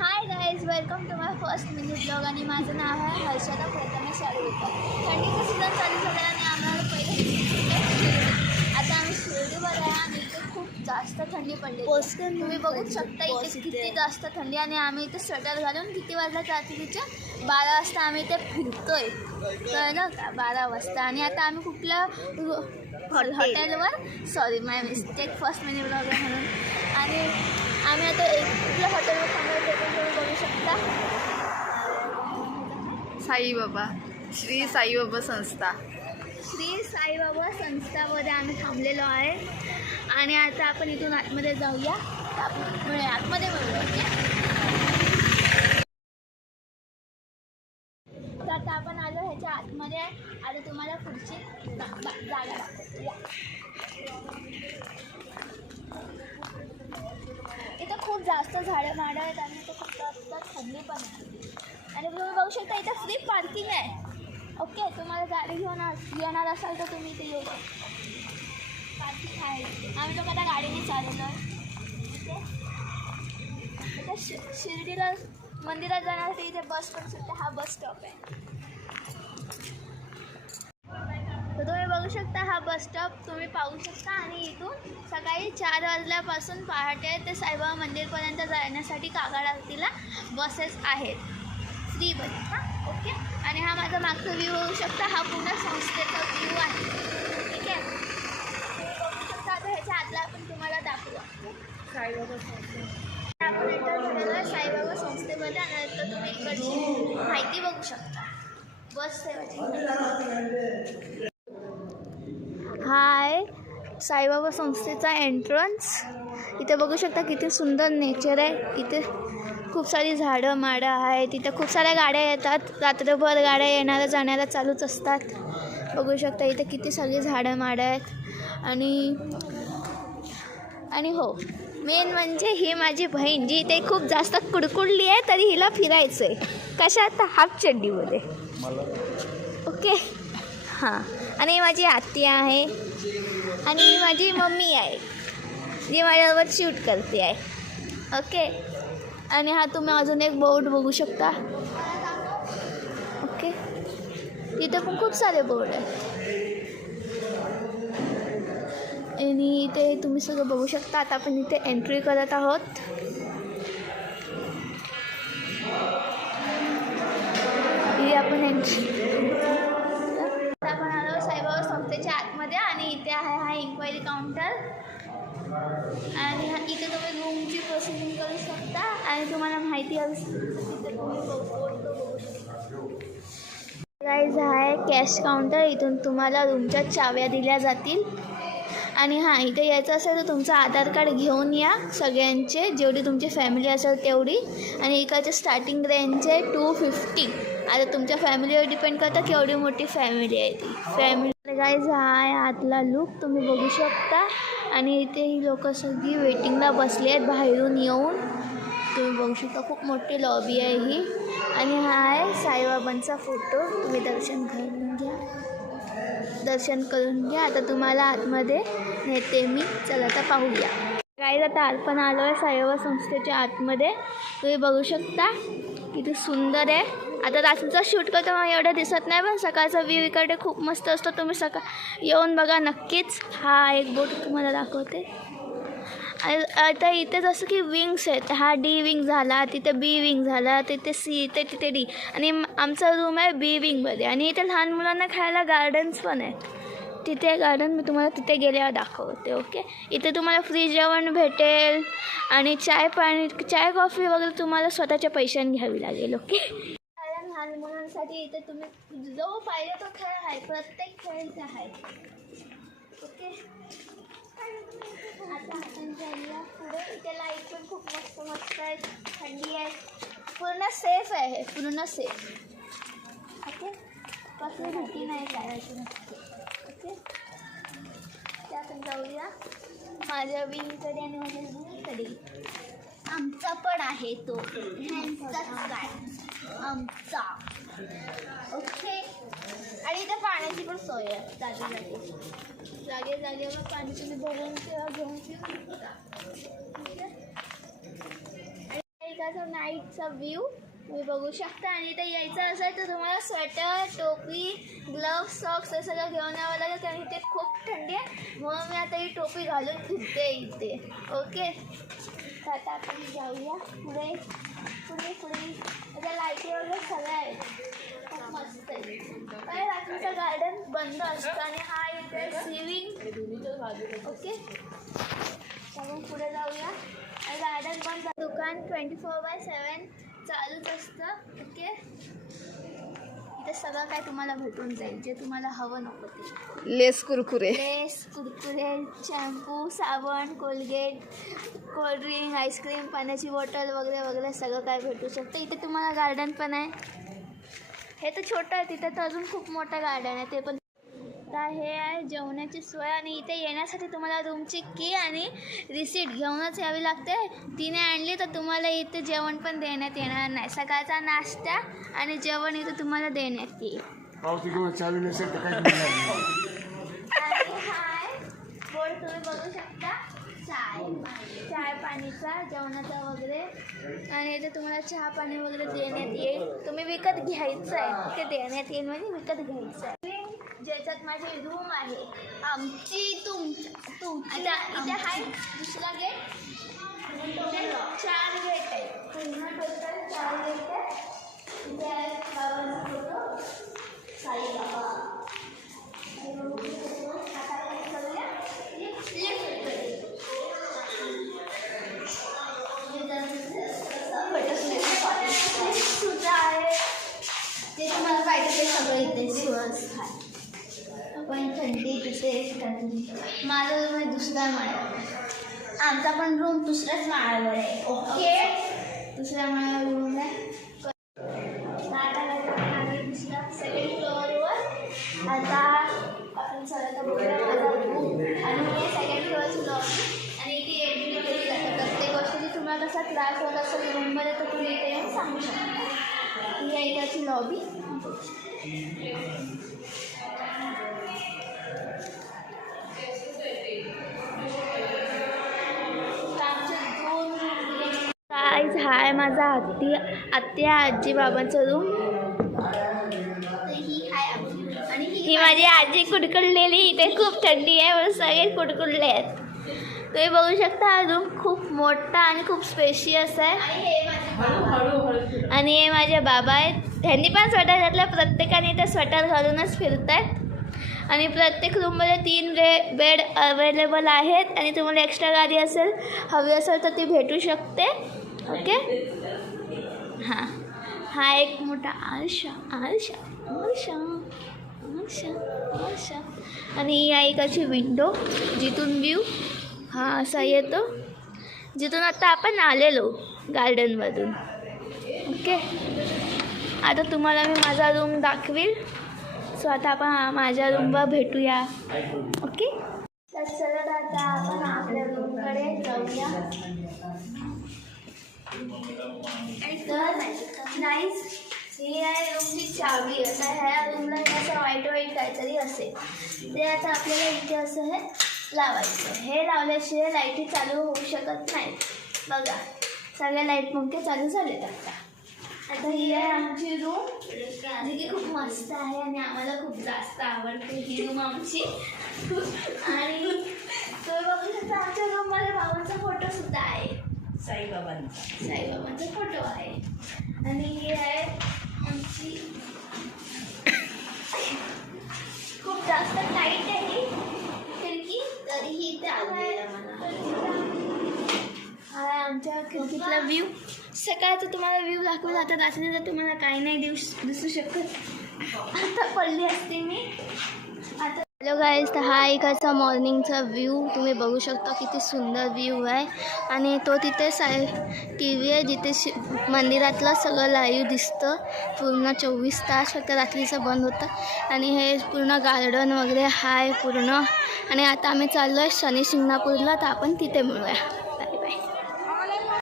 High guys, welcome to my first mini blog. आणि माझं नाव आहे हर्षदा प्रथमेश शाळेकर. थंडीचं सीझन चालू झालं आणि आम्हाला पहिले आता आम्ही शिर्डीवर आहे आणि इथे खूप जास्त थंडी पडली. तुम्ही बघू शकता इथे किती जास्त थंडी. आणि आम्ही इथे स्वेटर घालून किती वाजता रात्रीच्या 12 वाजता आम्ही इथे फिरतोय, कळलं का? 12 वाजता. आणि आता आम्ही कुठल्या हॉटेलवर, सॉरी माय मिस्टेक, फर्स्ट मिनी ब्लॉग आहे म्हणून. आणि आम्ही आता कुठल्या हॉटेलवर थांबलो ते पण तुम्ही बघू शकता. साईबाबा, श्री साईबाबा संस्था, श्री साईबाबा संस्थामध्ये आम्ही थांबलेलो आहे. आणि आता आपण इथून आतमध्ये जाऊया. आतमध्ये मिळूया. तर आता आपण आलो ह्याच्या आतमध्ये. आता तुम्हाला पुढची जागा दाखवतो. इथं खूप जास्त झाडं माडं आहेत आणि इथं खूप जास्त थंडी पण आहे. आणि तुम्ही बघू शकता इथं फ्री पार्किंग आहे. ओके, तुम्हाला गाडी घेऊन येणार असाल तर तुम्ही इथे येऊ शकता. पार्किंग आहे. आम्ही तुम्हाला गाडीने चालवलो आहे. इथे शिर्डीला मंदिरात जाण्यासाठी इथे बस पण सुद्धा, हा बस स्टॉप आहे. तर तुम्ही बघू शकता हा बस स्टॉप तुम्ही पाहू शकता. आणि इथून सकाळी 4 वाजल्यापासून पहाटे ते साईबाबा मंदिरपर्यंत जाण्यासाठी कागड आरतीला बसेस आहेत, फ्री बस. हां, ओके. आणि हा माझा मागचा व्ह्यू बघू शकता. हा पूर्ण संस्थेचा व्ह्यू आहे. ठीक आहे, तुम्ही बघू शकता. आता ह्याच्या आतला आपण तुम्हाला दाखवू साईबाबा संस्थे. आपण एंटर झालेलो आहे साईबाबा संस्थेमध्ये. आणि आता तुम्ही इकडची माहिती बघू शकता बस सेवेची. हाय, साईबाबा संस्थेचा एंट्रन्स. इथे बघू शकता किती सुंदर नेचर आहे. इथे खूप सारी झाडं माडं आहेत. तिथे खूप साऱ्या गाड्या येतात. रात्रभर गाड्या येणाऱ्या जाणाऱ्या चालूच असतात. बघू शकता इथे किती सगळी झाडं माडं आहेत. आणि हो, मेन म्हणजे ही माझी बहीण जी इथे खूप जास्त कुडकुडली आहे, तरी हिला फिरायचं आहे. कशात? हाफ चड्डीमध्ये. ओके, हां. आणि माझी आत्या आहे आणि माझी मम्मी आहे जी माझ्यावर शूट करते आहे. ओके. आणि हा तुम्ही अजून एक बोर्ड बघू शकता. ओके, तिथे पण खूप सारे बोर्ड आहेत. आणि इथे तुम्ही सगळं बघू शकता. आता आपण इथे एंट्री करत आहोत. ही आपण एंट्री आपण आलो साईबाबा संस्थेच्या आतमध्ये. आणि इथे आहे हा इन्क्वायरी काउंटर. आणि इथे तुम्ही रूमची प्रोसिजर करू शकता. आणि तुम्हाला माहिती असेल तिथे तुम्ही बघू शकता. गाईज आहे कॅश काउंटर. इथून तुम्हाला रूमच्या चाव्या दिल्या जातील. आणि हां, इथे यायचं असेल तर तुमचं आधार कार्ड घेऊन या, सगळ्यांचे, जेवढी तुमची फॅमिली असेल तेवढी. आणि इकडचे स्टार्टिंग रेंज आहे 250. आता तुमच्या फॅमिलीवर डिपेंड करतं केवढी मोठी फॅमिली आहे ती फॅमिली. गाईज हा आहे आतला लुक, तुम्ही बघू शकता. आणि इथे ही लोकं सगळी वेटिंगला बसली आहेत बाहेरून येऊन. तुम्ही बघू शकता खूप मोठी लॉबी आहे ही. आणि हा आहे साईबाबांचा फोटो. तुम्ही दर्शन करून घ्या. आता तुम्हाला आतमध्ये नेते मी. चला आता पाहूया. गाईज आता आपण आलो आहे साईबाबा संस्थेच्या आतमध्ये. तुम्ही बघू शकता किती सुंदर आहे. आता रात्रीचा शूट करतो मग एवढं दिसत नाही, पण सकाळचा व्ह्यू इकडे खूप मस्त असतो. तुम्ही येऊन बघा नक्कीच. हा एक बोट तुम्हाला दाखवते. आणि आता इथे जसं की विंग्स आहेत. हा डी विंग झाला, तिथे बी विंग झाला, तिथे सी, तिथे डी. आणि आमचा रूम आहे बी विंगमध्ये. आणि इथे लहान मुलांना खेळायला गार्डन्स पण आहेत. तिथे गार्डन मी तुम्हाला तिथे गेल्यावर दाखवते. ओके, इथे तुम्हाला फ्री जेवण भेटेल. आणि चाय कॉफी वगैरे तुम्हाला स्वतःच्या पैशाने घ्यावी लागेल. ओके, लहान मुलांसाठी इथे तुम्ही जो पाहिजे तो खेळ आहे, प्रत्येक खेळ इथे आहे. ओके, आता आपण जाऊया पुढे. इथे लाईट पण खूप मस्त आहे. थंडी आहे. पूर्ण सेफ आहे, पूर्ण सेफ. ओके, कसली भीती नाही करायची. ओके, ते आपण जाऊया माझ्या विंगकडे. आणि माझ्या विंगकडे आमचा पण आहे तो ह्यांचाच काय आमचा. ओके, आणि इथे पाण्याची पण सोय आहे. जागेवर पाणी तुम्ही बघून किंवा घेऊन पिऊ शकता. इकडचा नाईटचा व्ह्यू तुम्ही बघू शकता. आणि इथे यायचं असेल तर तुम्हाला स्वेटर, टोपी, ग्लव्स, सॉक्स हे सगळं घेऊन यावं लागेल, कारण इथे खूप थंडी आहे. म्हणून मी आता ही टोपी घालून फिरते इथे. ओके, तर आता आपण जाऊया पुढे पुढे पुढे. आता लाईटी वगैरे सगळ्या आहेत, खूप मस्त आहे. काय रात्रीचं गार्डन बंद असतं आणि हा इथे स्विमिंग. ओके, मग पुढे जाऊया. गार्डन बंद, दुकान 24/7 चालूच असतं. ओके, इथे सगळं काय तुम्हाला भेटून जाईल जे तुम्हाला हवं नको ते. लेस कुरकुरे, लेस, कुरकुरे, शॅम्पू, साबण, कोलगेट, कोल्ड्रिंक, आईस्क्रीम, पाण्याची बॉटल वगैरे वगैरे सगळं काय भेटू शकतं. इथे तुम्हाला गार्डन पण आहे. हे तर छोटं आहे, तिथे तर अजून खूप मोठं गार्डन आहे ते पण. तर हे आहे जेवणाची सोय. आणि इथे येण्यासाठी तुम्हाला रूमची की आणि रिसीट घेऊनच यावी लागते. तिने आणली तर तुम्हाला इथे जेवण पण देण्यात येणार नाही. सकाळचा नाश्ता आणि जेवण इथे तुम्हाला देण्यात येईल. आणि हाय बोर्ड तुम्ही बघू शकता, चाय पाणीचा, जेवणाचा वगैरे. आणि इथे तुम्हाला चहा पाणी वगैरे देण्यात येईल. तुम्ही विकत घ्यायचं आहे, ते देण्यात येईल म्हणजे विकत घ्यायचं आहे. ज्याच्यात माझी रूम आहे आमची, आता इथे आहे दुसरा गेट. 4 गेट आहे, पुन्हा टोटल 4 गेट आहे. इथे आहे बाबांचा फोटो, साईबाबा. आता आपण करूया सुद्धा आहे, ते तुम्हाला पाहिजे ते सगळं इथे सुरस आहे. पण थंडी तिथे थंडी. माझा रूम आहे दुसऱ्या माळ्यावर, आमचा पण रूम दुसऱ्याच माळ्यावर आहे. ओके, दुसऱ्या माळ्यावर रूम आहे. दुसऱ्या 2nd फ्लोअरवर. आता आपण सगळ्यात बघूया माझा रूम आणि हे 2nd फ्लोअरची लॉबी. आणि इथे एंट्री केली जाते प्रत्येक गोष्टीची. तुम्हाला कसा त्रास होत असेल रूममध्ये तर तुम्ही इथे येऊन सांगू शकता. ही आहे इकडची लॉबी. हा आहे माझा आत्या आजी बाबांचा रूम. ही आहे आणि ही माझी आजी कुडकुडलेली. इथे खूप थंडी आहे म्हणून सगळे कुडकुडले आहेत. तुम्ही बघू शकता हा रूम खूप मोठा आणि खूप स्पेशियस आहे. आणि हे माझे बाबा आहेत, त्यांनी पण स्वेटर घातलं. प्रत्येकाने इथे स्वेटर घालूनच फिरत आहेत. आणि प्रत्येक रूममध्ये 3 बेड अवेलेबल आहेत. आणि तुम्हाला एक्स्ट्रा गादी असेल हवी असेल तर ती भेटू शकते. ओके, हां, हा एक मोठा आरशा आरशा आरशा आरशा आरशा. आणि ही आहे इकडची विंडो, जिथून व्ह्यू हा असा येतो, जिथून आता आपण आलेलो गार्डनमधून. ओके, आता तुम्हाला मी माझा रूम दाखवेल. सो आता आपण माझ्या रूमवर भेटूया. ओके, तर चला आता आपण आपल्या रूमकडे जाऊया. नाईस, ही आहे रूमची चावी. आता ह्या रूमला असं व्हाईट काहीतरी असेल ते आता आपल्याला इथे असं हे लावायचं. हे लावल्याशिवाय लाईटी चालू होऊ शकत नाही. बघा सगळ्या लाईट पंखे चालू झालेत आता. आता ही आहे आमची रूम, जी की खूप मस्त आहे आणि आम्हाला खूप जास्त आवडते ही रूम आमची. आणि तो बघू शकता आमच्या रूममध्ये बाबांचा फोटोसुद्धा आहे, साईबाबांचा फोटो आहे. आणि ही आहे आमची खूप जास्त टाईट आहे ही खिडकी, तरीही इथे आवडलं मला. हा आमच्या खिडकीतला व्ह्यू. सकाळचं तुम्हाला व्ह्यू दाखवला, आता रात्रीचं तुम्हाला काही नाही दिसू शकत. आता पडली असते मी आता. हॅलो गाईज, तर हा इकडचा मॉर्निंगचा व्ह्यू तुम्ही बघू शकता. किती सुंदर व्ह्यू आहे. आणि तो तिथे TV आहे जिथे मंदिरातलं सगळं लाईव्ह दिसतं पूर्ण 24 तास. फक्त रात्रीचं बंद होतं. आणि हे पूर्ण गार्डन वगैरे आहे पूर्ण. आणि आता आम्ही चाललो आहे शनी शिंगणापूरला, तर आपण तिथे मिळूया.